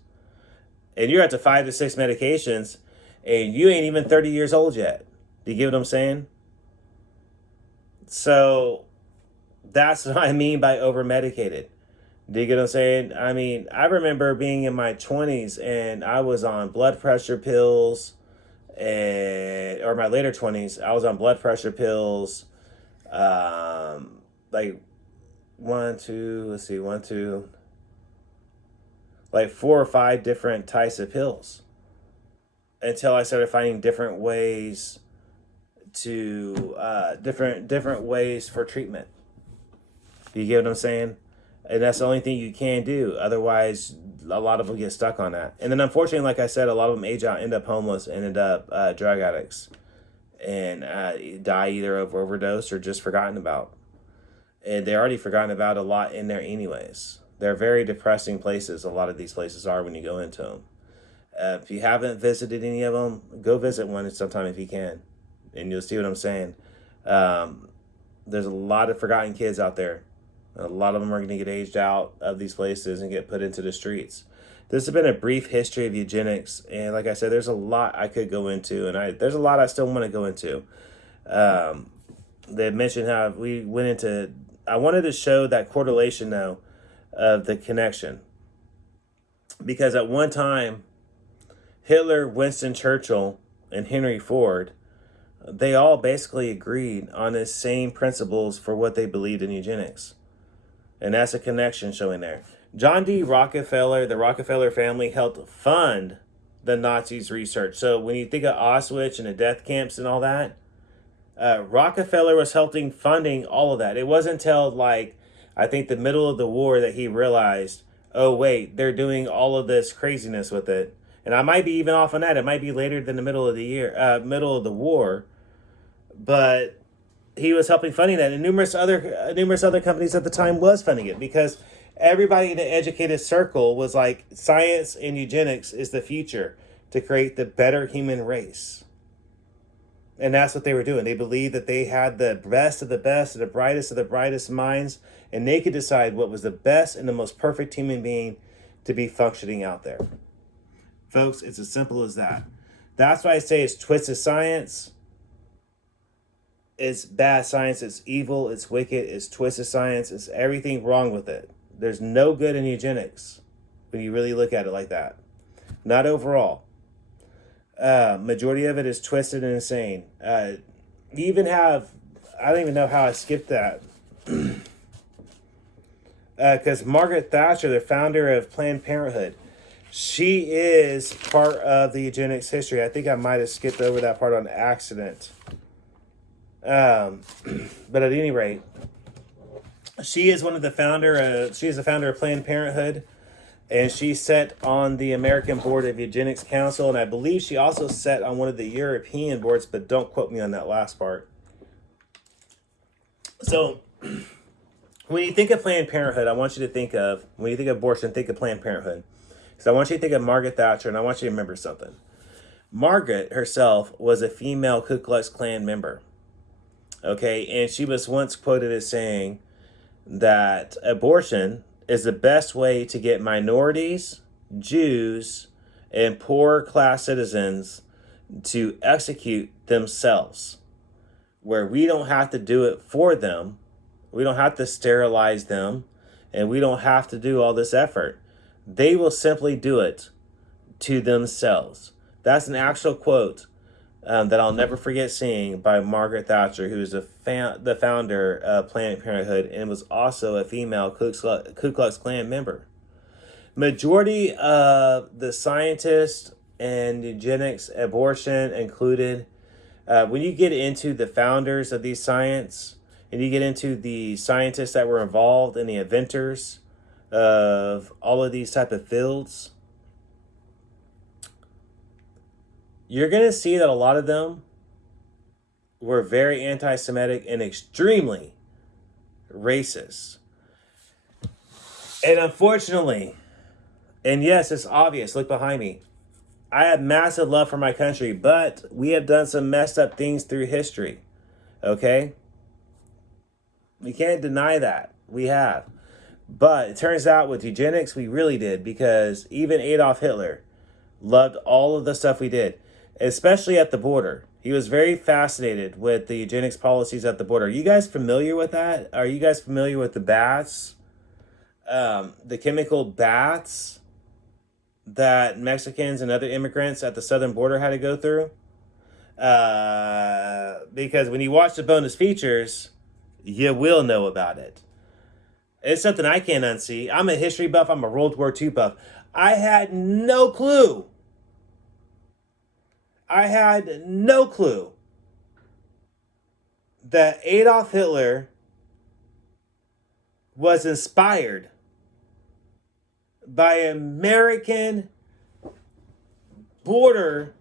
And you're up to 5 to 6 medications. And you ain't even 30 years old yet. Do you get what I'm saying? So that's what I mean by over-medicated. Do you get what I'm saying? I mean, I remember being in my 20s and I was on blood pressure pills, or my later 20s, I was on blood pressure pills, like 4 or 5 different types of pills until I started finding different ways to, different ways for treatment. You get what I'm saying? And that's the only thing you can do. Otherwise, a lot of them get stuck on that. And then unfortunately, like I said, a lot of them age out, end up homeless, and end up drug addicts. And die either of overdose or just forgotten about. And they're already forgotten about a lot in there anyways. They're very depressing places. A lot of these places are when you go into them. If you haven't visited any of them, go visit one sometime if you can. And you'll see what I'm saying. There's a lot of forgotten kids out there. A lot of them are going to get aged out of these places and get put into the streets. This has been a brief history of eugenics. And like I said, there's a lot I could go into. And there's a lot I still want to go into. They mentioned how we went into... I wanted to show that correlation, though, of the connection. Because at one time, Hitler, Winston Churchill, and Henry Ford, they all basically agreed on the same principles for what they believed in eugenics. And that's a connection showing there. John D. Rockefeller, the Rockefeller family, helped fund the Nazis' research. So when you think of Auschwitz and the death camps and all that, Rockefeller was helping funding all of that. It wasn't until, like, I think the middle of the war that he realized, oh, wait, they're doing all of this craziness with it. And I might be even off on that. It might be later than the middle of the war. But he was helping funding that, and numerous other companies at the time was funding it, because everybody in the educated circle was like, science and eugenics is the future to create the better human race. And that's what they were doing. They believed that they had the best of the best and the brightest of the brightest minds, and they could decide what was the best and the most perfect human being to be functioning out there. Folks, it's as simple as that. That's why I say it's twisted science. It's bad science, it's evil, it's wicked, it's twisted science, it's everything wrong with it. There's no good in eugenics when you really look at it like that. Not overall. Majority of it is twisted and insane. You even have, I don't even know how I skipped that. Because Margaret Thatcher, the founder of Planned Parenthood, she is part of the eugenics history. I think I might have skipped over that part on accident. But at any rate, she is the founder of Planned Parenthood, and she sat on the American Board of Eugenics Council, and I believe she also sat on one of the European boards, but don't quote me on that last part. So, when you think of Planned Parenthood, I want you to think of, when you think of abortion, think of Planned Parenthood. So I want you to think of Margaret Thatcher, and I want you to remember something. Margaret herself was a female Ku Klux Klan member. Okay, and she was once quoted as saying that abortion is the best way to get minorities, Jews, and poor class citizens to execute themselves, where we don't have to do it for them, we don't have to sterilize them, and we don't have to do all this effort. They will simply do it to themselves. That's an actual quote that I'll never forget seeing by Margaret Thatcher, who is the founder of Planned Parenthood and was also a female Ku Klux Klan member. Majority of the scientists and eugenics, abortion included, when you get into the founders of these science and you get into the scientists that were involved and the inventors of all of these type of fields, you're going to see that a lot of them were very anti-Semitic and extremely racist. And unfortunately, and yes, it's obvious, look behind me, I have massive love for my country, but we have done some messed up things through history, okay? We can't deny that. We have. But it turns out with eugenics, we really did, because even Adolf Hitler loved all of the stuff we did, especially at the border. He was very fascinated with the eugenics policies at the border. Are you guys familiar with that? Are you guys familiar with the baths? The chemical baths that Mexicans and other immigrants at the southern border had to go through? Because when you watch the bonus features, you will know about it. It's something I can't unsee. I'm a history buff. I'm a World War II buff. I had no clue. I had no clue that Adolf Hitler was inspired by American border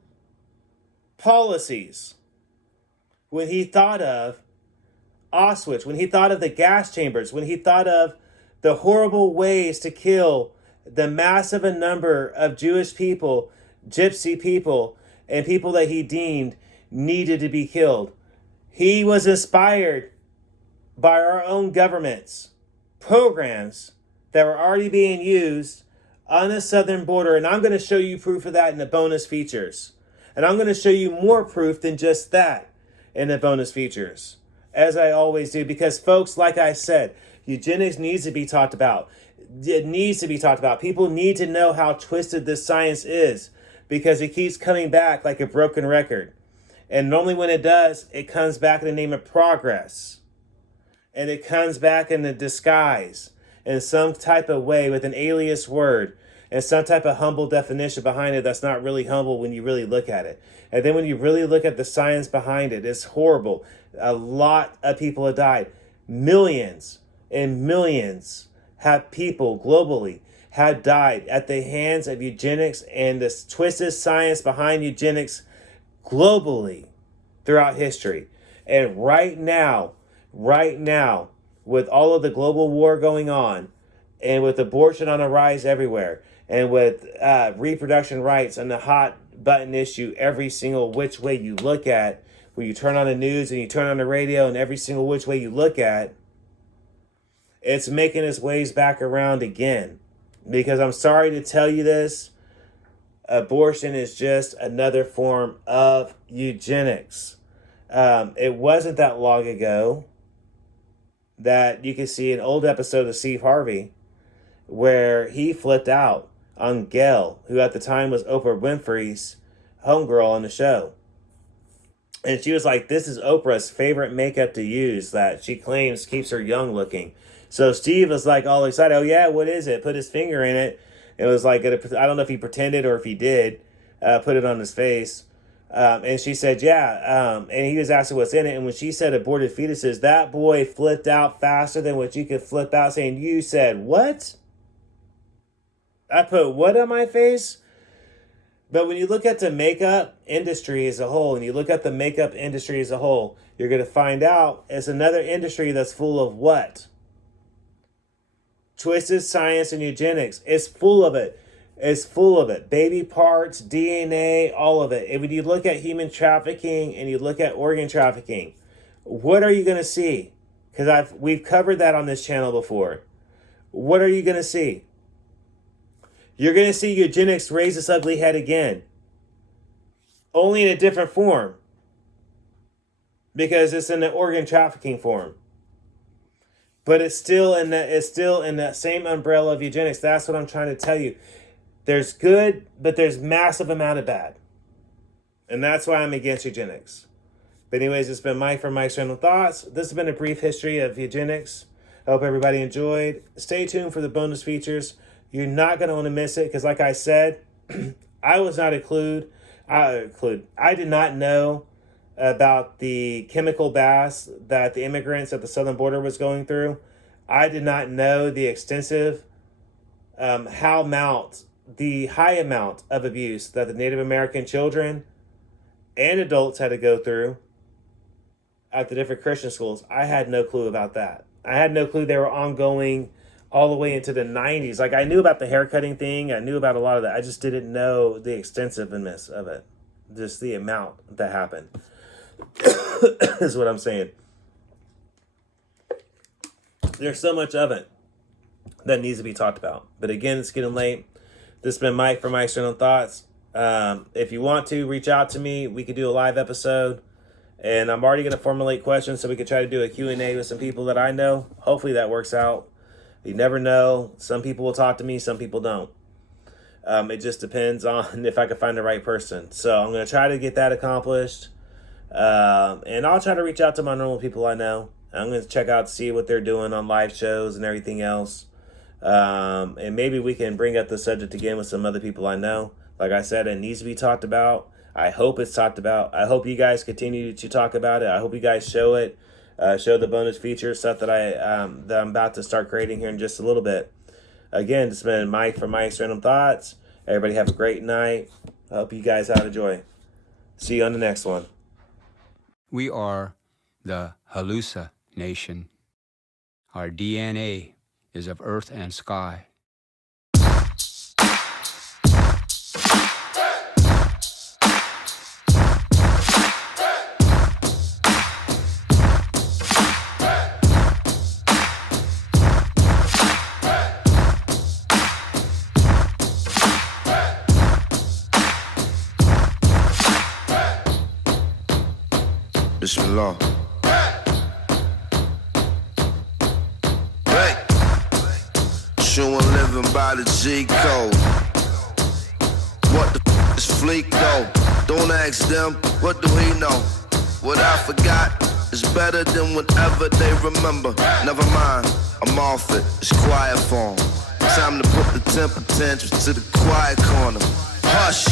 policies when he thought of Auschwitz, when he thought of the gas chambers, when he thought of the horrible ways to kill the massive number of Jewish people, gypsy people, and people that he deemed needed to be killed. He was inspired by our own government's programs that were already being used on the southern border. And I'm going to show you proof of that in the bonus features. And I'm going to show you more proof than just that in the bonus features, as I always do. Because, folks, like I said, eugenics needs to be talked about. It needs to be talked about. People need to know how twisted this science is, because it keeps coming back like a broken record. And normally when it does, it comes back in the name of progress. And it comes back in a disguise, in some type of way, with an alias word, and some type of humble definition behind it that's not really humble when you really look at it. And then when you really look at the science behind it, it's horrible. A lot of people have died. Millions and millions have people globally have died at the hands of eugenics and the twisted science behind eugenics globally throughout history. And right now, with all of the global war going on, and with abortion on the rise everywhere, and with reproduction rights and the hot button issue every single which way you look at, when you turn on the news and you turn on the radio, and every single which way you look at, it's making its ways back around again. Because I'm sorry to tell you this, abortion is just another form of eugenics. It wasn't that long ago that you could see an old episode of Steve Harvey where he flipped out on Gail, who at the time was Oprah Winfrey's homegirl on the show. And she was like, this is Oprah's favorite makeup to use that she claims keeps her young looking. So Steve was like all excited. Oh yeah, what is it? Put his finger in it. It was like, I don't know if he pretended or if he did put it on his face. And she said, yeah. And he was asking what's in it. And when she said aborted fetuses, that boy flipped out faster than what you could flip out, saying, you said what? I put what on my face? But when you look at the makeup industry as a whole, and you look at the makeup industry as a whole, you're going to find out it's another industry that's full of what? Twisted science and eugenics. It's full of it. It's full of it. Baby parts, DNA, all of it. And when you look at human trafficking and you look at organ trafficking, what are you going to see? Because we've covered that on this channel before. What are you going to see? You're going to see eugenics raise its ugly head again. Only in a different form. Because it's in the organ trafficking form. But it's still in that same umbrella of eugenics. That's what I'm trying to tell you. There's good, but there's massive amount of bad. And that's why I'm against eugenics. But anyways, it's been Mike from Mike's Random Thoughts. This has been a brief history of eugenics. I hope everybody enjoyed. Stay tuned for the bonus features. You're not going to want to miss it because, like I said, I was not I did not know about the chemical baths that the immigrants at the southern border was going through. I did not know the extensive, the high amount of abuse that the Native American children and adults had to go through at the different Christian schools. I had no clue about that. I had no clue they were ongoing all the way into the 90s. Like, I knew about the haircutting thing. I knew about a lot of that. I just didn't know the extensiveness of it. Just the amount that happened is what I'm saying. There's so much of it that needs to be talked about. But again, it's getting late. This has been Mike from Mike's Random Thoughts. If you want to reach out to me, we could do a live episode. And I'm already going to formulate questions so we could try to do a Q&A with some people that I know. Hopefully that works out. You never know. Some people will talk to me, some people don't. It just depends on if I can find the right person. So I'm going to try to get that accomplished. And I'll try to reach out to my normal people I know. I'm going to check out to see what they're doing on live shows and everything else. And maybe we can bring up the subject again with some other people I know. Like I said, it needs to be talked about. I hope it's talked about. I hope you guys continue to talk about it. I hope you guys show it. Show the bonus features, stuff that I'm about to start creating here in just a little bit. Again, it's been Mike from Mike's Random Thoughts. Everybody have a great night. I hope you guys have a joy. See you on the next one. We are the Halusa Nation. Our DNA is of earth and sky. Bismillah. Hey, showing living by the G code. What the f is fleek though? Don't ask them, what do he know? What I forgot is better than whatever they remember. Never mind, I'm off it, it's quiet form. Time to put the temper tantrums to the quiet corner. Hush.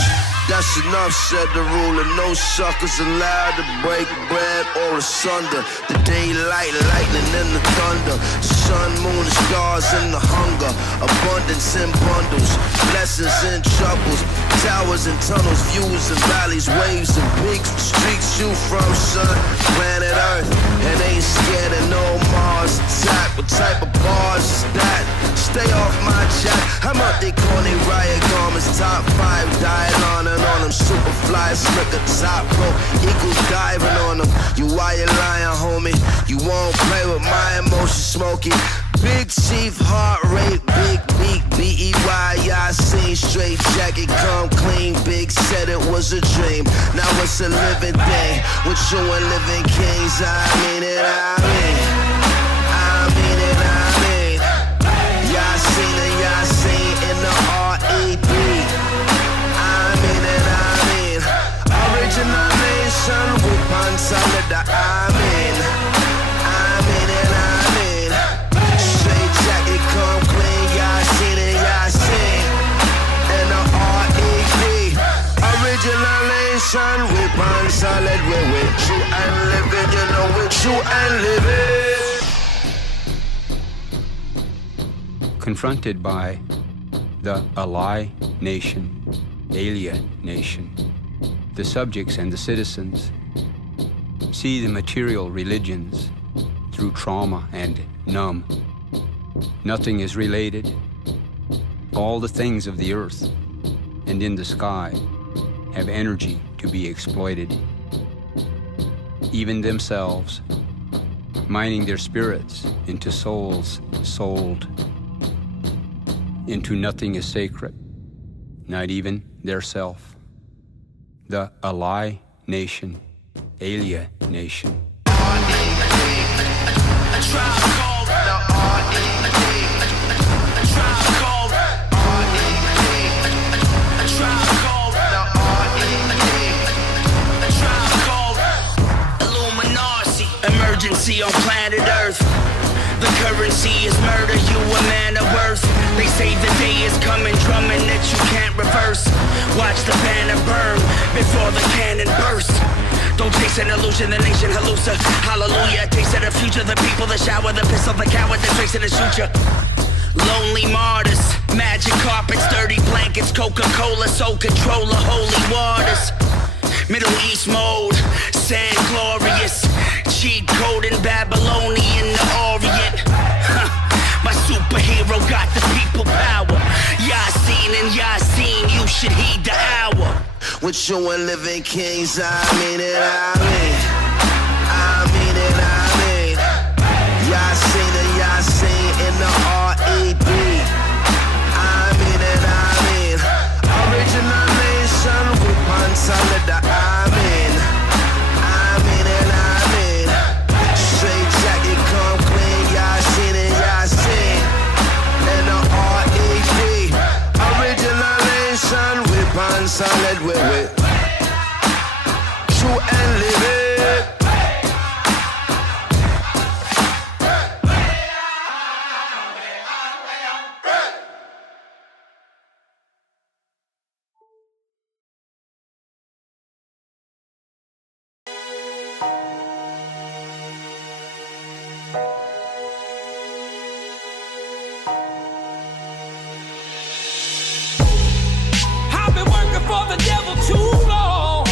That's enough, said the ruler. No suckers allowed to break bread or asunder. The daylight, lightning, and the thunder. Sun, moon, and stars, and the hunger. Abundance in bundles, blessings and troubles. Towers and tunnels, views and valleys, waves and peaks. Streets you from, son, planet Earth. And ain't scared of no Mars attack. What type of bars is that? Stay off my jack. I'm out they corny riot garments. Top 5 diet on them. Super fly, slicker, top rope. Eagles diving on them. You why you lying, homie? You won't play with my emotions, Smokey. Big chief, heart rate, big beat, B-E-Y, I seen straight jacket, come clean, big said it was a dream, now it's a living thing, with you and living kings, I mean it, I mean it, y'all seen in the R-E-D, I mean it, original nation, with one solid, I mean it, come clean, y'all seen it, y'all seen. And the R.E.D. Original nation, we pan solid, we with you and living, you know with you and living. Confronted by the ally nation, alien nation, the subjects and the citizens see the material religions through trauma and numb. Nothing is related. All the things of the earth and in the sky have energy to be exploited. Even themselves, mining their spirits into souls sold. Into nothing is sacred, not even their self. The ally nation, alien nation. emergency on planet Earth. The currency is murder, you a man of worth. They say the day is coming, drumming that you can't reverse. Watch the banner burn before the cannon burst. Don't chase an illusion, the nation hallucina. Hallelujah, taste of the future, the people, the shower, the pistol, the coward, the tracing the suture. Lonely martyrs, magic carpets, dirty blankets, Coca-Cola, soul controller, holy waters. Middle East mode, sand glorious, cheat code in Babylonian, the Orient. My superhero got the people power. Yasin and Yasin, you should heed the hour. With you and living kings, I mean it, I mean. I mean it, I mean. Yasin and Yasin in the R.E.B. I mean it, I mean. Original nation with one solid, I mean. I mean it, I mean. Straight jacket, come clean, Yasin and Yasin in the R.E.B. Original nation with one solid, with true and live it. I've been working for the devil too long.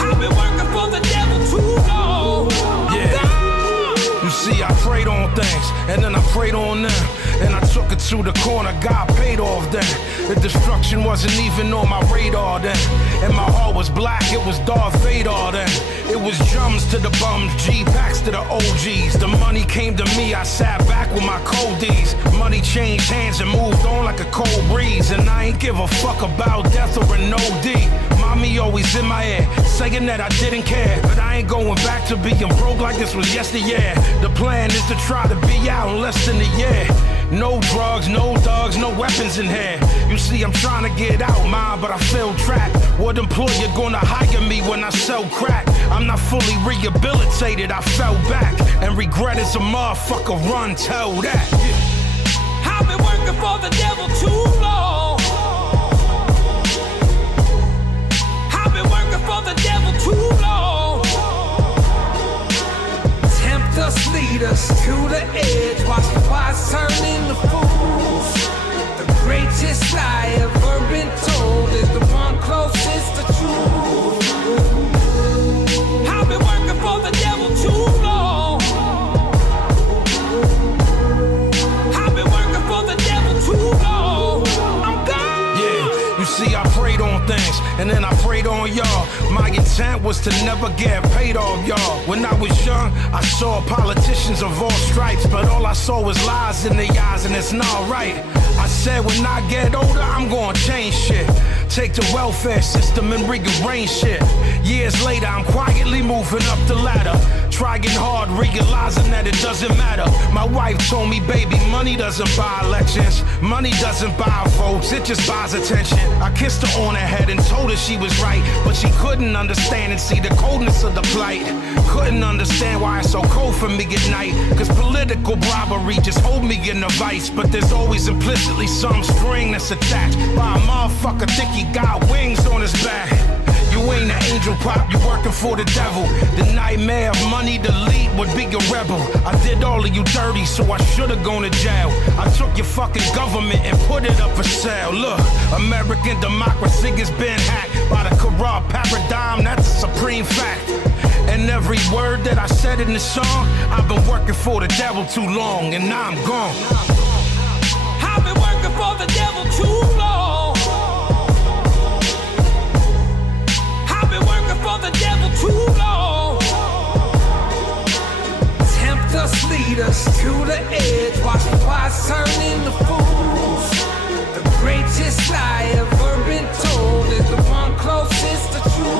I've been working for the devil too long. Yeah. You see, I prayed on things, and then I prayed on them. And I took it to the corner, God paid off then. The destruction wasn't even on my radar then. And my heart was black, it was Darth Vader then. It was drums to the bums, G-packs to the OGs. The money came to me, I sat back with my coldies. Money changed hands and moved on like a cold breeze. And I ain't give a fuck about death or an OD. Mommy always in my ear, saying that I didn't care. But I ain't going back to being broke like this was yesteryear. The plan is to try to be out in less than a year. No drugs, no thugs, no weapons in here. You see, I'm trying to get out, man, but I feel trapped. What employer gonna hire me when I sell crack? I'm not fully rehabilitated, I fell back. And regret is a motherfucker, run, tell that. I've been working for the devil too long. I've been working for the devil too long. Tempt us, lead us to the edge. Watch the wise turn into fools. The greatest lie ever been told is the one closest to truth. I've been working for the devil too long. I've been working for the devil too long. I'm gone. Yeah, you see, I prayed on things, and then I prayed on y'all. My intent was to never get paid off, y'all. When I was young, I saw politicians of all stripes, but all I saw was lies in their eyes, and it's not right. I said when I get older, I'm gonna change shit. Take the welfare system and rearrange shit. Years later, I'm quietly moving up the ladder. Trying hard, realizing that it doesn't matter. My wife told me, baby, money doesn't buy elections. Money doesn't buy votes, it just buys attention. I kissed her on her head and told her she was right, but she couldn't understand and see the coldness of the plight. Couldn't understand why it's so cold for me at night. Cause political bribery just hold me in a vice. But there's always implicitly some string that's attached by a motherfucker think he got wings on his back. You ain't an angel, pop, you working for the devil. The nightmare of money to lead would be a rebel. I did all of you dirty, so I should've gone to jail. I took your fucking government and put it up for sale. Look, American democracy has been hacked by the corrupt paradigm, that's a supreme fact. And every word that I said in the song, I've been working for the devil too long, and now I'm gone. I've been working for the devil too long. I've been working for the devil too long. Tempt us, lead us to the edge. Watch the wise turn into fools. The greatest lie ever been told is the one closest to truth.